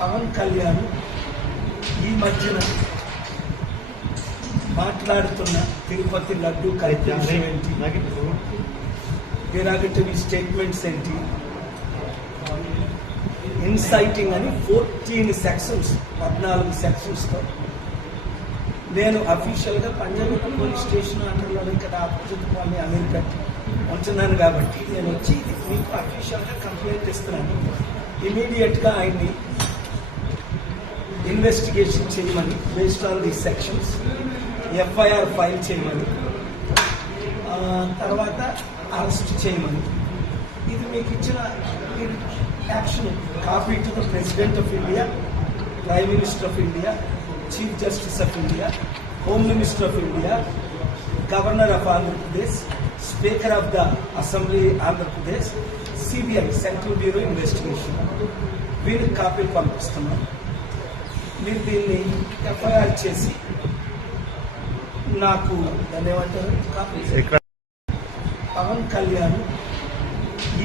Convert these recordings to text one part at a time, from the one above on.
పవన్ కళ్యాణ్ ఈ మధ్యన మాట్లాడుతున్న తిరుపతి లడ్డు కార్యక్రమం ఏంటి, డెరాగేటరీ స్టేట్మెంట్స్ ఏంటి, ఇన్సైటింగ్ అని 14 సెక్షన్స్ 14 సెక్షన్స్తో నేను అఫీషియల్గా పంజాగుట్ట పోలీస్ స్టేషన్ అండర్లో ఇక్కడ ఆపోజిట్ వాళ్ళని అమెరికా ఉంటున్నాను కాబట్టి నేను వచ్చి మీకు అఫీషియల్గా కంప్లైంట్ ఇస్తున్నాను. ఇమీడియట్గా ఆయన్ని ఇన్వెస్టిగేషన్ చేయమని, based on the sections FIR file చేయమని, తర్వాత అరెస్ట్ చేయమని, ఇది మీకు ఇచ్చిన action copy to the president of India, prime minister of India, chief justice of India, home minister of India, governor of Andhra Pradesh, speaker of the assembly Andhra Pradesh, CBI central bureau investigation వీరికి కాపీలు పంపిస్తున్నాం. మీరు దీన్ని ఎఫ్ఐఆర్ చేసి నాకు ధన్యవాదాలు కాపీ. పవన్ కళ్యాణ్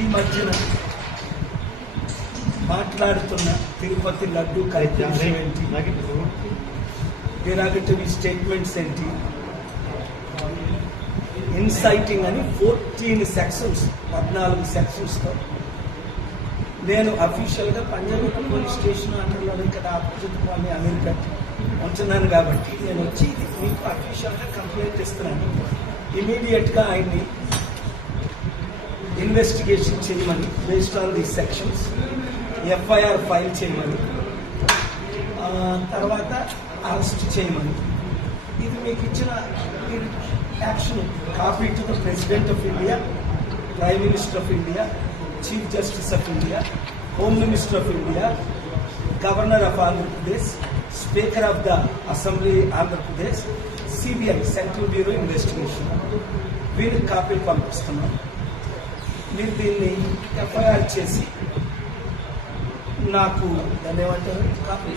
ఈ మధ్యన మాట్లాడుతున్న తిరుపతి లడ్డు కార్యక్రమం ఏంటి, డెరాగేటరీ స్టేట్మెంట్స్ ఏంటి, ఇన్సైటింగ్ అని 14 సెక్షన్స్ 14 సెక్షన్స్తో నేను అఫీషియల్గా పంజాగుట్ట పోలీస్ స్టేషన్ అండర్లో ఇక్కడ ఆపోజిట్ వాళ్ళని అమెరికా ఉంటున్నాను కాబట్టి నేను వచ్చి మీకు అఫీషియల్గా కంప్లైంట్ ఇస్తున్నాను. ఇమీడియట్గా ఆయన్ని ఇన్వెస్టిగేషన్ చేయమని, based on the sections FIR file చేయమని, తర్వాత అరెస్ట్ చేయమని, ఇది మీకు ఇచ్చిన action copy to the president of India, prime minister of India, chief justice of India, home minister of India, governor of Andhra Pradesh, speaker of the assembly Andhra Pradesh, CBI central bureau investigation వీరికి కాపీలు పంపిస్తున్నాం. మీరు దీన్ని ఎఫ్ఐఆర్ చేసి నాకు ధన్యవాదాలు కాపీ.